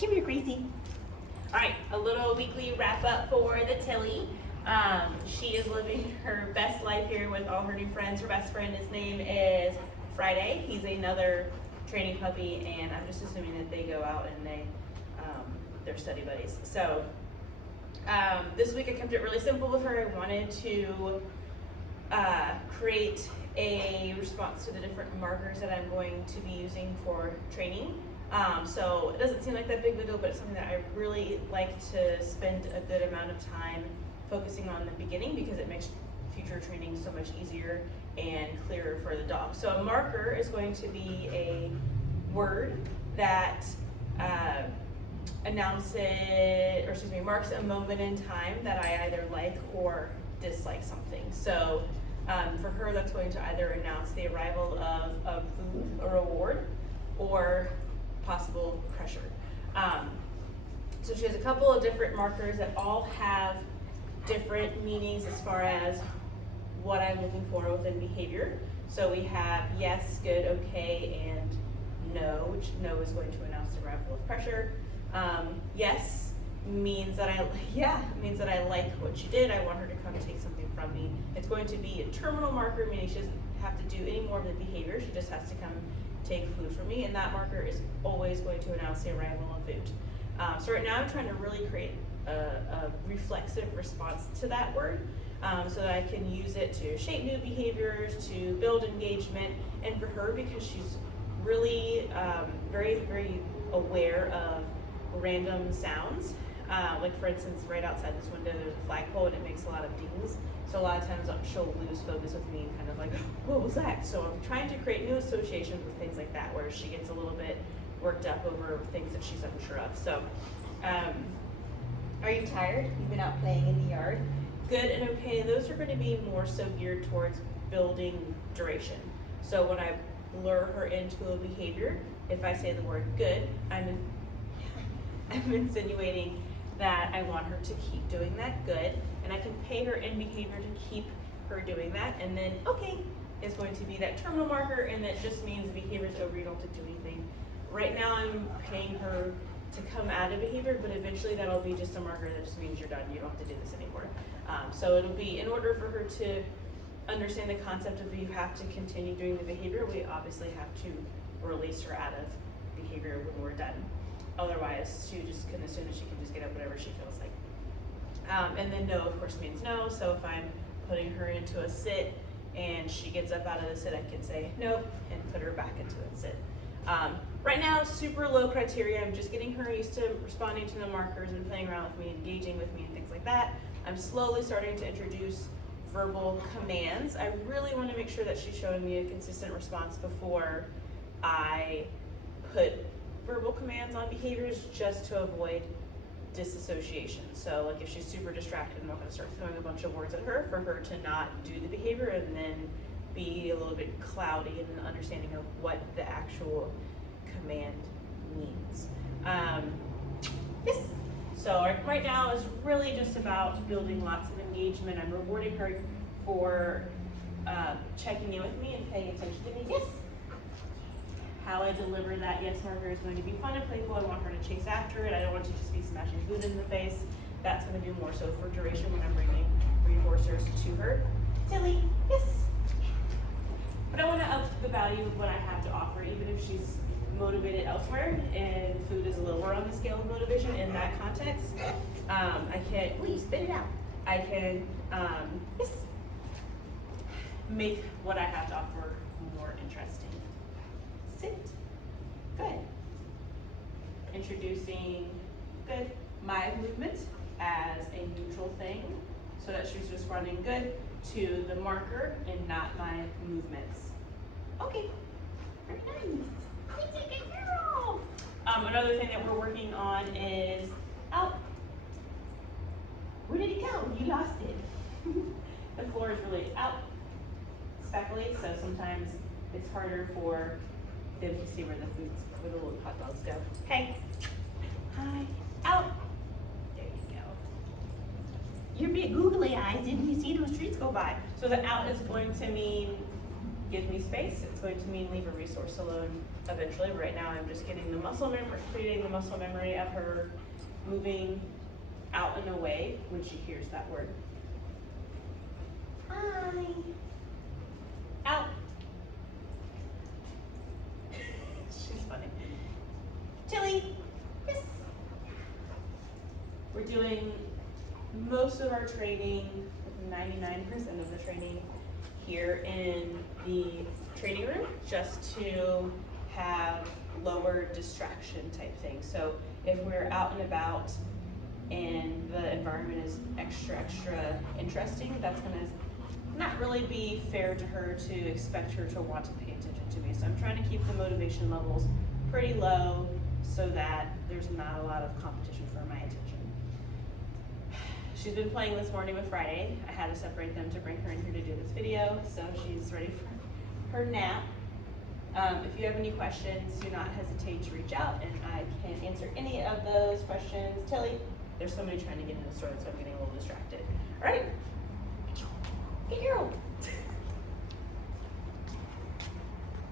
Come here, Gracie. All right, a little weekly wrap up for the Tilly. She is living her best life here with all her new friends. Her best friend, his name is Friday. He's another training puppy, and I'm just assuming that they go out and they're study buddies. So this week I kept it really simple with her. I wanted to create a response to the different markers that I'm going to be using for training. So it doesn't seem like that big of a deal, but it's something that I really like to spend a good amount of time focusing on in the beginning because it makes future training so much easier and clearer for the dog. So a marker is going to be a word that marks a moment in time that I either like or dislike something. So for her, that's going to either announce the arrival of a food, a reward, or possible pressure. So she has a couple of different markers that all have different meanings as far as what I'm looking for within behavior. So we have yes, good, okay, and no, which no is going to announce the arrival of pressure. Yes means that I like what she did. I want her to come take something from me. It's going to be a terminal marker, meaning she doesn't have to do any more of the behavior. She just has to come take food from me, and that marker is always going to announce the arrival of food. So right now I'm trying to really create a reflexive response to that word so that I can use it to shape new behaviors, to build engagement, and for her, because she's really very, very aware of random sounds. Like for instance, right outside this window there's a flagpole and it makes a lot of dings. So a lot of times she'll lose focus with me and kind of like, what was that? So I'm trying to create new associations with things like that where she gets a little bit worked up over things that she's unsure of. So, are you tired? You've been out playing in the yard? Good and okay, those are going to be more so geared towards building duration. So when I lure her into a behavior, if I say the word good, I'm insinuating that I want her to keep doing that good, and I can pay her in behavior to keep her doing that, and then okay is going to be that terminal marker, and that just means the behavior's over, you don't have to do anything. Right now I'm paying her to come out of behavior, but eventually that'll be just a marker that just means you're done, you don't have to do this anymore. So it'll be, in order for her to understand the concept of you have to continue doing the behavior, we obviously have to release her out of behavior when we're done. Otherwise, she just can assume that she can just get up whatever she feels like. And then no, of course, means no. So if I'm putting her into a sit and she gets up out of the sit, I can say nope and put her back into a sit. Right now, super low criteria. I'm just getting her used to responding to the markers and playing around with me, engaging with me and things like that. I'm slowly starting to introduce verbal commands. I really want to make sure that she's showing me a consistent response before I put verbal commands on behaviors, just to avoid disassociation. So like if she's super distracted, I'm not going to start throwing a bunch of words at her for her to not do the behavior and then be a little bit cloudy in the understanding of what the actual command means. Yes. So right now is really just about building lots of engagement. I'm rewarding her for checking in with me and paying attention to me. Yes. How I deliver that yes marker is going to be fun and playful. I want her to chase after it. I don't want to just be smashing food in the face. That's going to be more so for duration when I'm bringing reinforcers to her. Silly, yes. But I want to up the value of what I have to offer, even if she's motivated elsewhere and food is lower on the scale of motivation in that context. I can, please spit it out. I can, yes, make what I have to offer more interesting. Sit. Good. Introducing good my movement as a neutral thing so that she's responding good to the marker and not my movements. Okay. Very nice. Good girl. Another thing that we're working on is out. Where did it go? You lost it. The floor is really out, speckly, so sometimes it's harder for them to see where the little hot dogs go. Hey. Hi. Out. There you go. Your big googly eyes, didn't you see those treats go by? So the out is going to mean give me space. It's going to mean leave a resource alone eventually. Right now I'm just getting the muscle memory, creating the muscle memory of her moving out and away when she hears that word. Hi. Out. She's funny. Tilly. Yes. We're doing most of our training, 99% of the training here in the training room, just to have lower distraction type thing. So if we're out and about and the environment is extra interesting, that's gonna not really be fair to her to expect her to want to pay attention to me. So I'm trying to keep the motivation levels pretty low so that there's not a lot of competition for my attention. She's been playing this morning with Friday. I had to separate them to bring her in here to do this video, so she's ready for her nap. If you have any questions, do not hesitate to reach out and I can answer any of those questions. Tilly, there's somebody trying to get in the store, so I'm getting a little distracted. All right.